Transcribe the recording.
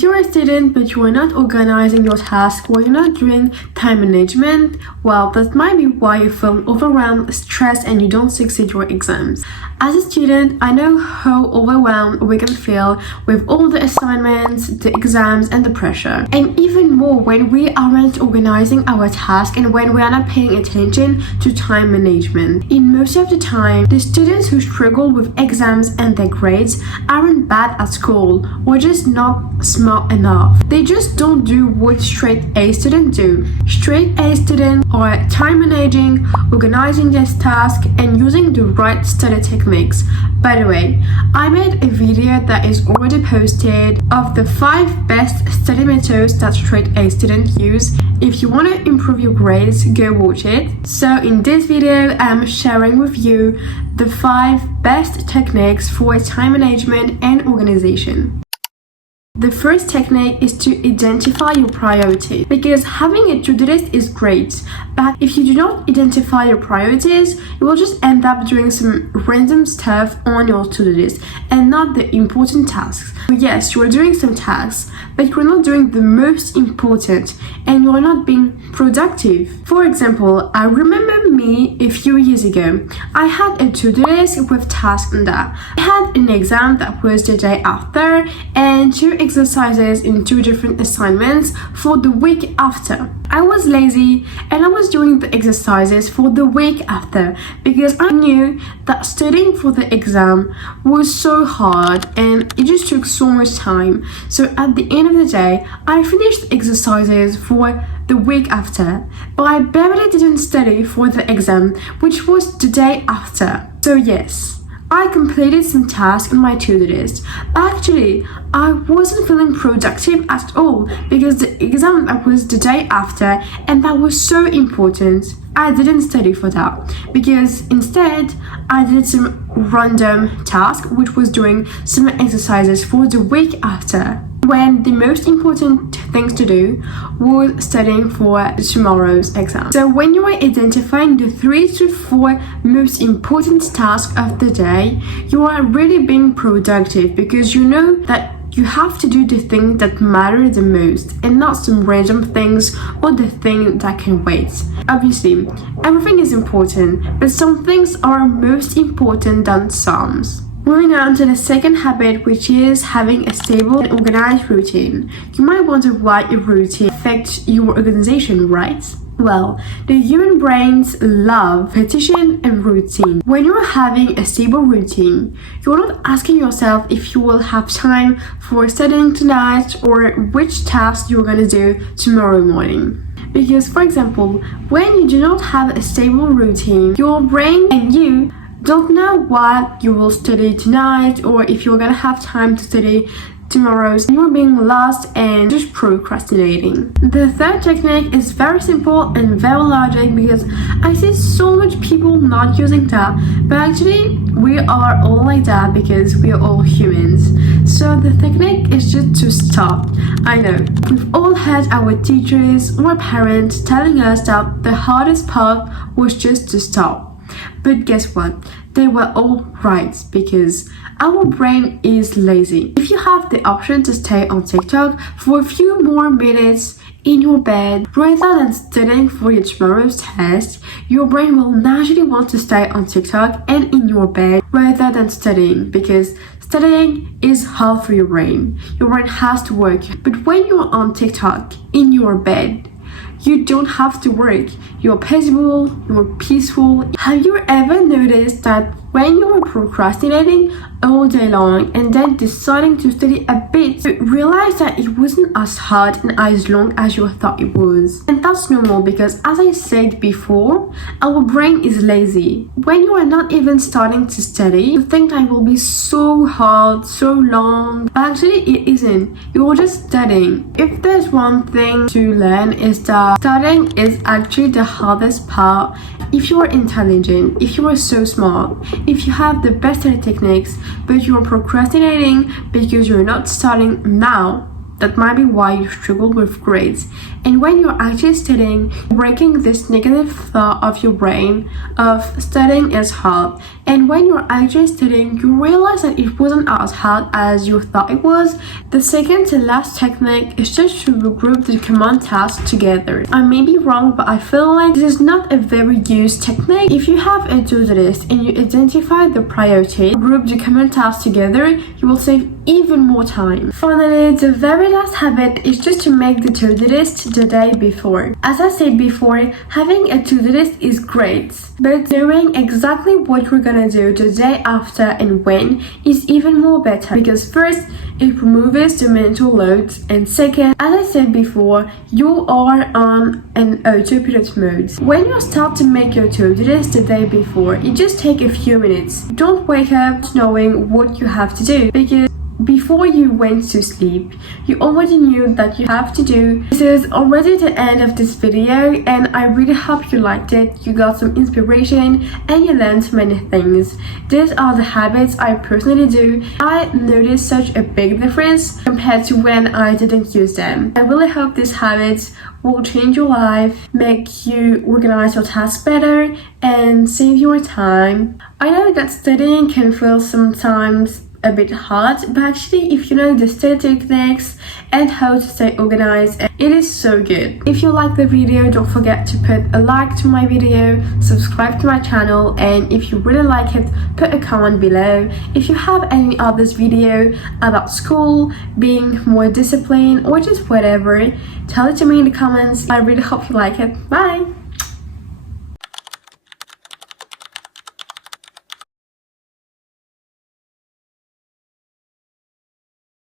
If you're a student but you are not organizing your tasks or you're not doing time management, well, that might be why you feel overwhelmed, stressed, and you don't succeed your exams. As a student, I know how overwhelmed we can feel with all the assignments, the exams, and the pressure. And even more when we aren't organizing our tasks and when we are not paying attention to time management. In most of the time, the students who struggle with exams and their grades aren't bad at school or just not smart enough. They just don't do what straight A students do. Straight A students are time managing, organizing their tasks, and using the right study techniques. By the way, I made a video that is already posted of the 5 best study methods that straight A students use. If you want to improve your grades, go watch it. So in this video, I'm sharing with you the 5 best techniques for time management and organization. The first technique is to identify your priorities, because having a to-do list is great, but if you do not identify your priorities, you will just end up doing some random stuff on your to-do list and not the important tasks. Yes, you are doing some tasks, but you're not doing the most important and you are not being productive. For example, I remember me a few years ago. I had a to-do list with tasks on that. I had an exam that was the day after and 2 exercises in 2 different assignments for the week after. I was lazy and I was doing the exercises for the week after because I knew that studying for the exam was so hard and it just took so much time. So at the end of the day, I finished the exercises for the week after, but I barely didn't study for the exam, which was the day after. So yes, I completed some tasks on my to-do list. Actually, I wasn't feeling productive at all because the exam that was the day after and that was so important. I didn't study for that because instead I did some random task, which was doing some exercises for the week after, when the most important things to do was studying for tomorrow's exam. So when you are identifying the 3 to 4 most important tasks of the day, you are really being productive because you know that you have to do the things that matter the most and not some random things or the thing that can wait. Obviously, everything is important, but some things are most important than some. Moving on to the second habit, which is having a stable and organized routine. You might wonder why a routine affects your organization, right? Well, the human brains love repetition and routine. When you're having a stable routine, you're not asking yourself if you will have time for studying tonight or which tasks you're gonna do tomorrow morning. Because, for example, when you do not have a stable routine, your brain and you don't know what you will study tonight or if you're gonna have time to study tomorrow, so you're being lost and just procrastinating. The third technique is very simple and very logic because I see so much people not using that, but actually we are all like that because we are all humans. So the technique is just to stop. I know, we've all had our teachers or parents telling us that the hardest part was just to stop. But guess what? They were all right because our brain is lazy. If you have the option to stay on TikTok for a few more minutes in your bed rather than studying for your tomorrow's test, your brain will naturally want to stay on TikTok and in your bed rather than studying because studying is hard for your brain. Your brain has to work. But when you're on TikTok in your bed, you don't have to work. You're peaceful, you're peaceful. Have you ever noticed that when you're procrastinating all day long and then deciding to study a bit, you realize that it wasn't as hard and as long as you thought it was? And that's normal because, as I said before, our brain is lazy. When you are not even starting to study, you think that it will be so hard, so long, but actually it isn't. You're just studying. If there's one thing to learn, is that studying is actually the hardest part. If you are intelligent, if you are so smart, if you have the best study techniques, but you're procrastinating because you're not starting now, That might be why you struggle with grades. And when you're actually studying, breaking this negative thought of your brain of studying is hard. And when you're actually studying, you realize that it wasn't as hard as you thought it was. The second to last technique is just to regroup the command tasks together. I may be wrong, but I feel like this is not a very used technique. If you have a to-do list and you identify the priority, group the command tasks together, you will save even more time. Finally, the very last habit is just to make the to-do list the day before. As I said before, having a to-do list is great, but doing exactly what we're gonna do the day after and when is even more better, because first, it removes the mental load, and second, as I said before, you are on an autopilot mode. When you start to make your to-do list the day before, it just takes a few minutes. Don't wake up knowing what you have to do, because before you went to sleep, you already knew that you have to do. This is already the end of this video, and I really hope you liked it, you got some inspiration, and you learned many things. These are the habits I personally do. I noticed such a big difference compared to when I didn't use them. I really hope these habits will change your life, make you organize your tasks better, and save your time. I know that studying can feel sometimes a bit hard, but actually if you know the study techniques and how to stay organized, it is so good. If you like the video, don't forget to put a like to my video, subscribe to my channel, and if you really like it, put a comment below. If you have any others video about school, being more disciplined, or just whatever, tell it to me in the comments. I really hope you like it. Bye!